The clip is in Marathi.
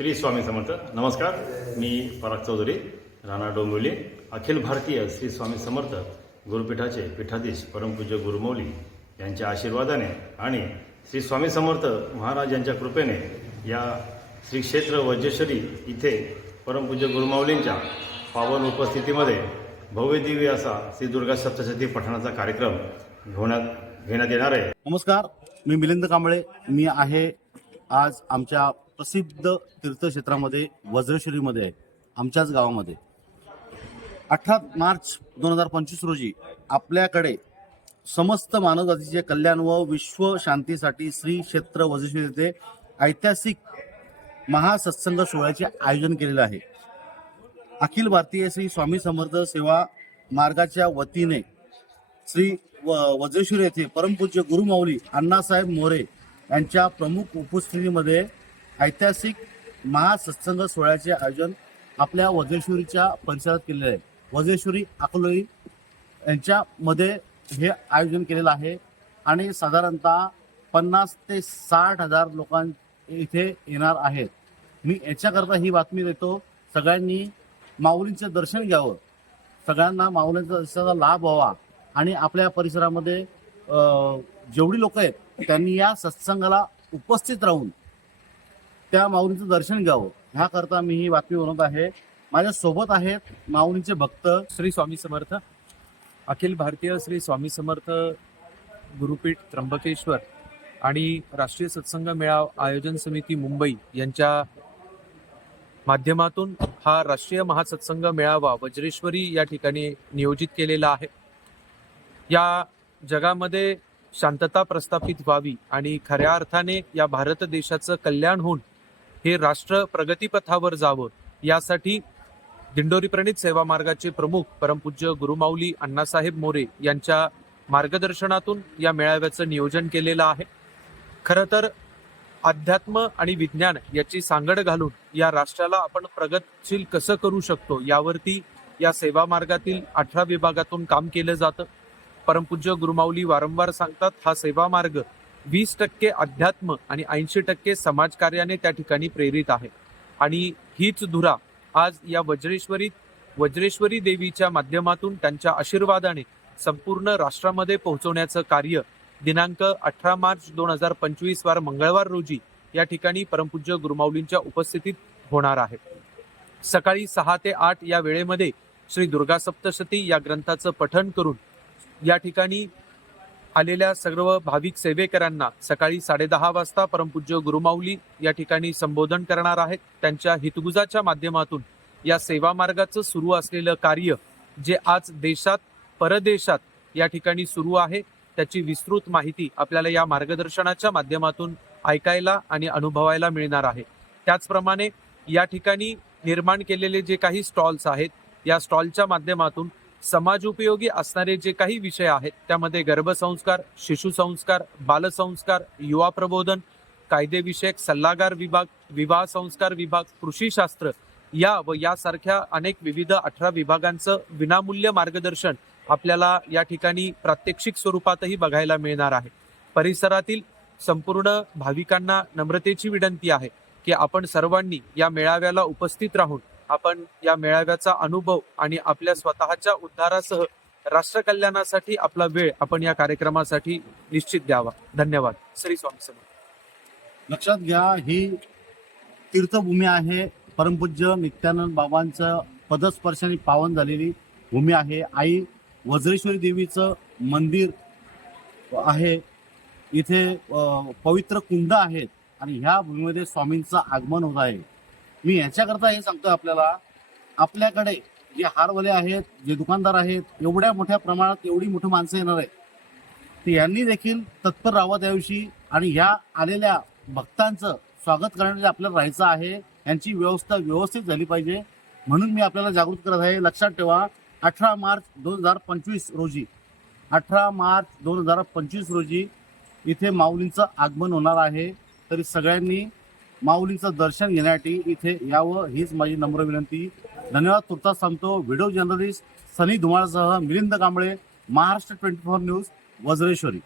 श्री स्वामी समर्थ. नमस्कार. मी पराग चौधरी राणा डोंबिवली अखिल भारतीय श्री स्वामी समर्थ गुरुपीठाचे पीठाधीश परमपूज्य गुरुमौली यांच्या आशीर्वादाने आणि श्री स्वामी समर्थ महाराज यांच्या कृपेने या श्री क्षेत्र वज्रेश्वरी इथे परमपूज्य गुरुमाऊलींच्या पावन उपस्थितीमध्ये भव्यदिव्य असा श्री दुर्गा सप्तशती पठणाचा कार्यक्रम घेण्यात घेण्यात येणार आहे. नमस्कार. मी मिलिंद कांबळे. मी आहे आज आमच्या प्रसिद्ध तीर्थक्षेत्रामध्ये वज्रेश्वरीमध्ये आहे आमच्याच गावामध्ये. अठरा मार्च दोन हजार पंचवीस रोजी आपल्याकडे समस्त मानवजातीचे कल्याण व विश्व शांतीसाठी श्री क्षेत्र वज्रेश्वरी येथे ऐतिहासिक महासत्संग सोहळ्याचे आयोजन केलेलं आहे. अखिल भारतीय श्री स्वामी समर्थ सेवा मार्गाच्या वतीने श्री व वज्रेश्वर येथे परमपूज्य गुरुमाऊली अण्णासाहेब मोरे यांच्या प्रमुख उपस्थितीमध्ये ऐतिहासिक महासत्संग सोहळ्याचे आयोजन आपल्या वज्रेश्वरीच्या परिसरात केलेले आहे. वज्रेश्वरी अकोलोई यांच्यामध्ये हे आयोजन केलेलं आहे आणि साधारणतः पन्नास ते साठ हजार लोकां इथे येणार आहेत. मी याच्याकरता ही बातमी देतो. सगळ्यांनी माऊलींचं दर्शन घ्यावं. सगळ्यांना माऊलींचा दर्शनाचा लाभ व्हावा आणि आपल्या परिसरामध्ये जेवढी लोक आहेत त्यांनी या सत्संगाला उपस्थित राहून त्या माऊलींचं दर्शन घ्यावं. ह्याकरता मी ही बातमी बनवत आहे. माझ्या सोबत आहेत माऊलींचे भक्त श्री स्वामी समर्थ अखिल भारतीय श्री स्वामी समर्थ गुरुपीठ त्र्यंबकेश्वर आणि राष्ट्रीय सत्संग मेळाव आयोजन समिती मुंबई यांच्या माध्यमातून हा राष्ट्रीय महासत्संग मेळावा वज्रेश्वरी या ठिकाणी नियोजित केलेला आहे. या जगामध्ये शांतता प्रस्थापित व्हावी आणि खऱ्या अर्थाने या भारत देशाचं कल्याण होऊन हे राष्ट्र प्रगतीपथावर जावं. यासाठी दिंडोरी प्रणित सेवा मार्गाचे प्रमुख परमपूज्य गुरुमाऊली अण्णासाहेब मोरे यांच्या मार्गदर्शनातून या मेळाव्याचं नियोजन केलेलं आहे. खरं तर अध्यात्म आणि विज्ञान याची सांगड घालून या राष्ट्राला आपण प्रगतशील कसं करू शकतो यावरती या सेवा मार्गातील अठरा विभागातून काम केलं जातं. परमपूज्य गुरुमाऊली वारंवार सांगतात हा सेवा मार्ग वीस टक्के अध्यात्म आणि ऐंशी टक्के समाजकार्याने त्या ठिकाणी प्रेरित आहे. आणि हीच धुरा आज या वज्रेश्वरीत वज्रेश्वरी देवीच्या माध्यमातून त्यांच्या आशीर्वादाने संपूर्ण राष्ट्रामध्ये पोहोचवण्याचं कार्य दिनांक अठरा मार्च दोन हजार पंचवीस वार मंगळवार रोजी या ठिकाणी परमपूज्य गुरुमाऊलींच्या उपस्थितीत होणार आहे. सकाळी सहा ते आठ या वेळेमध्ये श्री दुर्गा सप्तशती या ग्रंथाचं पठण करून या ठिकाणी आलेल्या सर्व भाविक सेवेकरांना सकाळी साडेदहा वाजता परमपूज्य गुरुमाऊली या ठिकाणी संबोधन करणार आहेत. त्यांच्या हितगुजाच्या माध्यमातून या सेवा मार्गाचं सुरू असलेलं कार्य जे आज देशात परदेशात या ठिकाणी सुरू आहे त्याची विस्तृत माहिती आपल्याला या मार्गदर्शनाच्या माध्यमातून ऐकायला आणि अनुभवायला मिळणार आहे. त्याचप्रमाणे या ठिकाणी निर्माण केलेले जे काही स्टॉल्स आहेत या स्टॉलच्या माध्यमातून समाज उपयोगी असणारे जे काही विषय आहेत त्यामध्ये गर्भसंस्कार शिशुसंस्कार बालसंस्कार युवा प्रबोधन कायदेविषयक सल्लागार विभाग विवाह संस्कार विभाग कृषीशास्त्र या व यासारख्या अनेक विविध अठरा विभागांचं विनामूल्य मार्गदर्शन आपल्याला या ठिकाणी प्रात्यक्षिक स्वरूपातही बघायला मिळणार आहे. परिसरातील संपूर्ण भाविकांना नम्रतेची विनंती आहे की आपण सर्वांनी या मेळाव्याला उपस्थित राहून आपण या मेळाव्याचा अनुभव आणि आपल्या स्वतःच्या उद्धारासह राष्ट्र कल्याणासाठी आपला वेळ आपण या कार्यक्रमासाठी निश्चित द्यावा. धन्यवाद. श्री स्वामी समर्थ. लक्षात घ्या ही तीर्थभूमी आहे. परमपूज्य नित्यानंद बाबांचं पदस्पर्शाने पावन झालेली भूमी आहे. आई वज्रेश्वरी देवीचं मंदिर आहे. इथे पवित्र कुंड आहेत आणि ह्या भूमीमध्ये स्वामींचं आगमन होत आहे. मी याच्याकरता हे सांगतो आपल्याला आपल्याकडे जे हारवाले आहेत जे दुकानदार आहेत एवढ्या मोठ्या प्रमाणात एवढी मोठी माणसं येणार आहेत. तर यांनी देखील तत्पर राहावं त्याविषयी आणि ह्या आलेल्या भक्तांचं स्वागत करण्यासाठी आपल्याला राहायचं आहे. यांची व्यवस्था व्यवस्थित झाली पाहिजे. म्हणून मी आपल्याला जागृत करत आहे. लक्षात ठेवा अठरा मार्च दोन हजार पंचवीस रोजी अठरा मार्च दोन हजार पंचवीस रोजी इथे माऊलींचं आगमन होणार आहे. तरी सगळ्यांनी माऊलीचं दर्शन घेण्यासाठी इथे यावं हीच माझी नम्र विनंती. धन्यवाद. तुर्तास सांगतो video journalist Sunny धुमाळसह Milind Kamble Maharashtra twenty four news Vajreshwari.